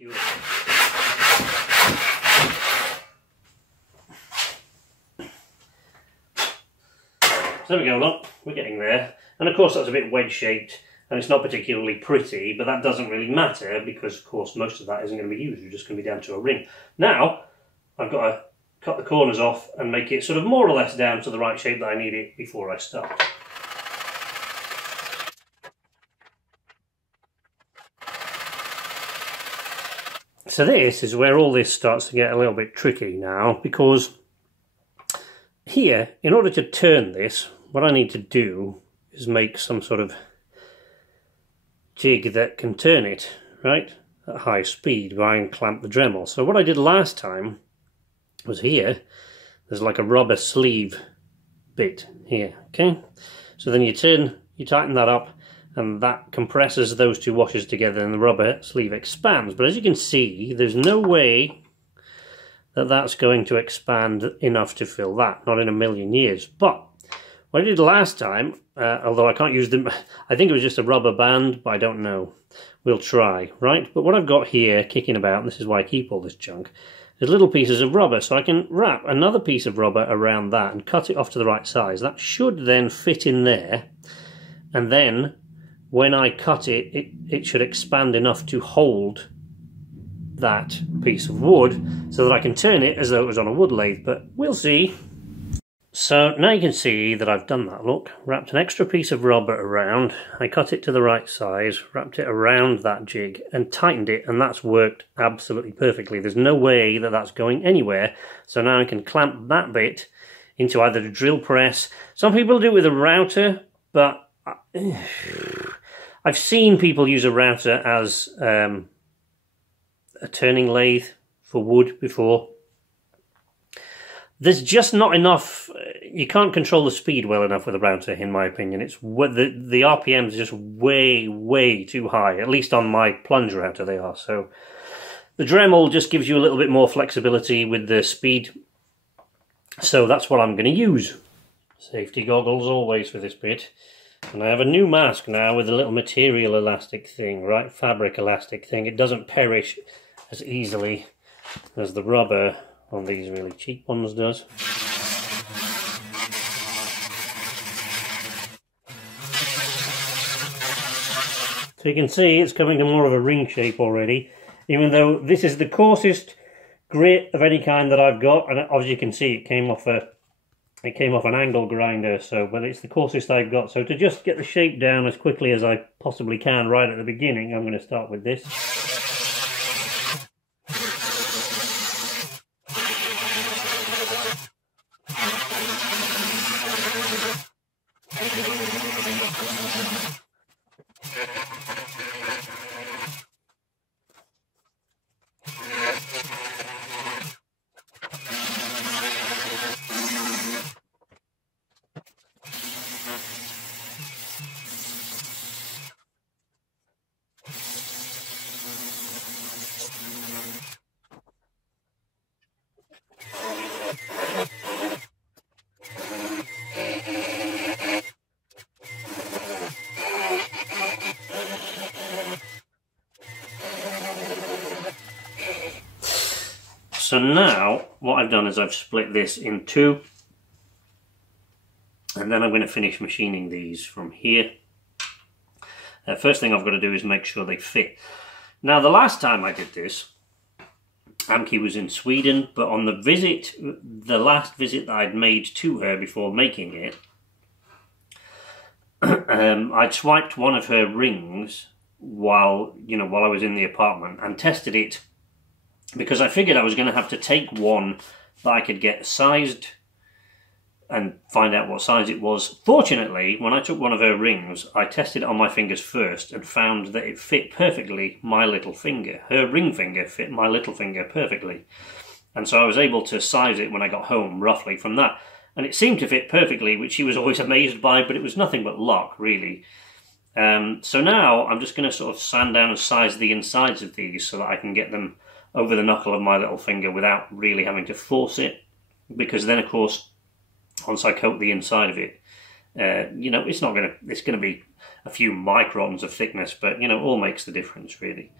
So there we go, look, we're getting there. And of course that's a bit wedge shaped and it's not particularly pretty, but that doesn't really matter because of course most of that isn't going to be used, we're just going to be down to a ring. Now, I've got to cut the corners off and make it sort of more or less down to the right shape that I need it before I start. So this is where all this starts to get a little bit tricky now, because here, in order to turn this, what I need to do is make some sort of jig that can turn it, right, at high speed while I clamp the Dremel. So what I did last time was here, there's like a rubber sleeve bit here, okay? So then you tighten that up, and that compresses those two washers together and the rubber sleeve expands. But as you can see, there's no way that that's going to expand enough to fill that, not in a million years. But what I did last time, although I can't use them, I think it was just a rubber band, but I don't know. We'll try, right? But what I've got here kicking about, and this is why I keep all this junk, is little pieces of rubber. So I can wrap another piece of rubber around that and cut it off to the right size. That should then fit in there, and then when I cut it, it should expand enough to hold that piece of wood so that I can turn it as though it was on a wood lathe, but we'll see. So now you can see that I've done that, look, wrapped an extra piece of rubber around, I cut it to the right size, wrapped it around that jig and tightened it, and that's worked absolutely perfectly. There's no way that that's going anywhere, so now I can clamp that bit into either the drill press. Some people do it with a router, but I've seen people use a router as a turning lathe for wood before. There's just not enough, you can't control the speed well enough with a router in my opinion. It's the RPMs are just way too high, at least on my plunge router they are. So the Dremel just gives you a little bit more flexibility with the speed. So that's what I'm going to use. Safety goggles always for this bit. And I have a new mask now with a little material elastic thing, right? Fabric elastic thing. It doesn't perish as easily as the rubber on these really cheap ones does. So you can see it's coming to more of a ring shape already, even though this is the coarsest grit of any kind that I've got, and as you can see it came off an angle grinder, so but it's the coarsest I've got. So to just get the shape down as quickly as I possibly can right at the beginning, I'm going to start with this. So now what I've done is I've split this in two, and then I'm going to finish machining these from here. First thing I've got to do is make sure they fit. Now the last time I did this, Amki was in Sweden, but on the last visit that I'd made to her before making it, I'd swiped one of her rings while I was in the apartment and tested it, because I figured I was going to have to take one that I could get sized and find out what size it was. Fortunately, when I took one of her rings, I tested it on my fingers first and found that it fit perfectly my little finger. Her ring finger fit my little finger perfectly. And so I was able to size it when I got home, roughly, from that. And it seemed to fit perfectly, which she was always amazed by, but it was nothing but luck, really. So now I'm just going to sort of sand down and size the insides of these so that I can get them over the knuckle of my little finger without really having to force it, because then of course once I coat the inside of it, it's going to be a few microns of thickness, but all makes the difference really.